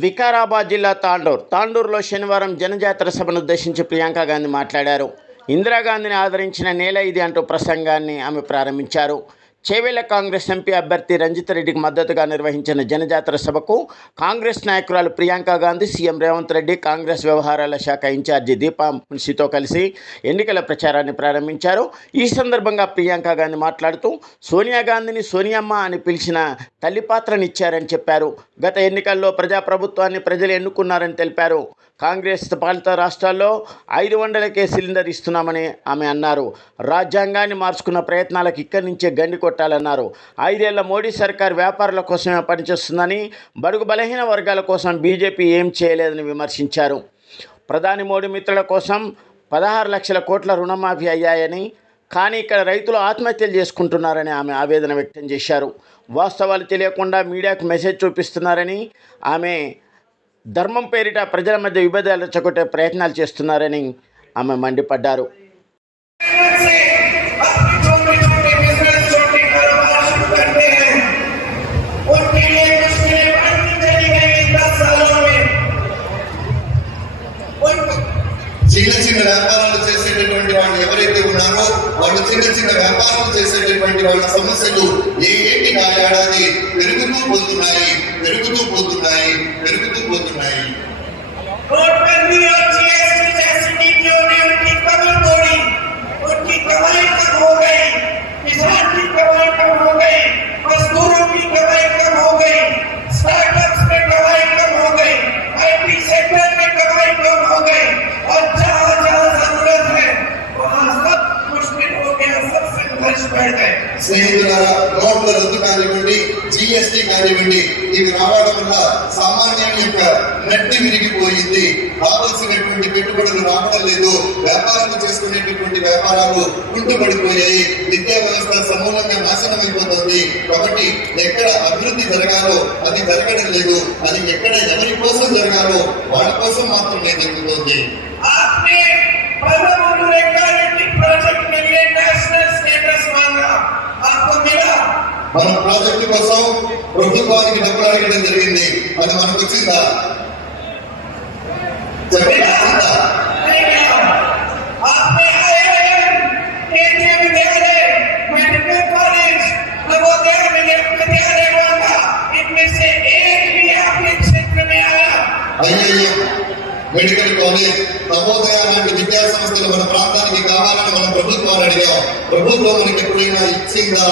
వికారాబాద్ జిల్లా తాండూరులో శనివారం జనజాతర సభను ఉద్దేశించి ప్రియాంక గాంధీ మాట్లాడారు. ఇందిరాగాంధీని ఆదరించిన నేల ఇది అంటూ ప్రసంగాన్ని ఆమె ప్రారంభించారు. చేవెళ్ల కాంగ్రెస్ ఎంపీ అభ్యర్థి రంజితరెడ్డికి మద్దతుగా నిర్వహించిన జనజాతర సభకు కాంగ్రెస్ నాయకురాలు ప్రియాంక గాంధీ, సీఎం రేవంత్ రెడ్డి, కాంగ్రెస్ వ్యవహారాల శాఖ ఇన్ఛార్జి దీపా మున్షితో కలిసి ఎన్నికల ప్రచారాన్ని ప్రారంభించారు. ఈ సందర్భంగా ప్రియాంక గాంధీ మాట్లాడుతూ సోనియా గాంధీని సోనియమ్మ అని పిలిచిన తల్లి పాత్రనిచ్చారని చెప్పారు. గత ఎన్నికల్లో ప్రజాప్రభుత్వాన్ని ప్రజలు ఎన్నుకున్నారని తెలిపారు. కాంగ్రెస్ పాలిత రాష్ట్రాల్లో 500కే సిలిండర్ ఇస్తున్నామని ఆమె అన్నారు. రాజ్యాంగాన్ని మార్చుకున్న ప్రయత్నాలకు ఇక్కడి నుంచే గండి కొట్టాలన్నారు. 5 ఏళ్ల మోడీ సర్కార్ వ్యాపారుల కోసమే పనిచేస్తుందని, బడుగు బలహీన వర్గాల కోసం బీజేపీ ఏం చేయలేదని విమర్శించారు. ప్రధాని మోడీ మిత్రుల కోసం 16 లక్షల కోట్ల రుణమాఫీ అయ్యాయని, కానీ ఇక్కడ రైతులు ఆత్మహత్యలు చేసుకుంటున్నారని ఆమె ఆవేదన వ్యక్తం చేశారు. వాస్తవాలు తెలియకుండా మీడియాకు మెసేజ్ చూపిస్తున్నారని, ఆమె ధర్మం పేరిట ప్రజల మధ్య విభేదాలు రెచ్చగొట్టే ప్రయత్నాలు చేస్తున్నారని ఆమె మండిపడ్డారు. చిన్న చిన్న వ్యాపారాలు చేసేటటువంటి వాళ్ళు ఎవరైతే ఉన్నారో వాళ్ళు చిన్న చిన్న వ్యాపారాలు చేసేటటువంటి వాళ్ళ సమస్యలు ఏంటి నా ఏడాది పెరుగుతూ పోతున్నాయి. స్నేహితుల నోట్ల రద్దు కానివ్వండి, జిఎస్టీ కానివ్వండి, ఇవి రావడం వల్ల సామాన్యం యొక్క నెట్టి విరిగిపోయింది. రావాల్సినటువంటి పెట్టుబడులు రావడం లేదు. వ్యాపారాలు చేసుకునేటటువంటి వ్యాపారాలు కుంటుపడిపోయాయి. విద్యా వ్యవస్థ సమూలంగా నాశనం అయిపోతుంది. కాబట్టి ఎక్కడ అభివృద్ధి జరగాలో అది జరగడం లేదు. అది ఎక్కడ ఎవరి కోసం జరగాలో వాళ్ళ కోసం మాత్రమే జరుగుతుంది. మన ప్రాజెక్టు కోసం ప్రభుత్వానికి డబ్బులు అడగడం జరిగింది. అది మనకు వచ్చిందా? మెడికల్ కాలేజ్, నవోదయ లాంటి విద్యా సంస్థలు మన ప్రాంతానికి కావాలని మనం ప్రభుత్వాన్ని అడిగాం. ప్రభుత్వం మనకి ఎప్పుడైనా ఇచ్చిందా?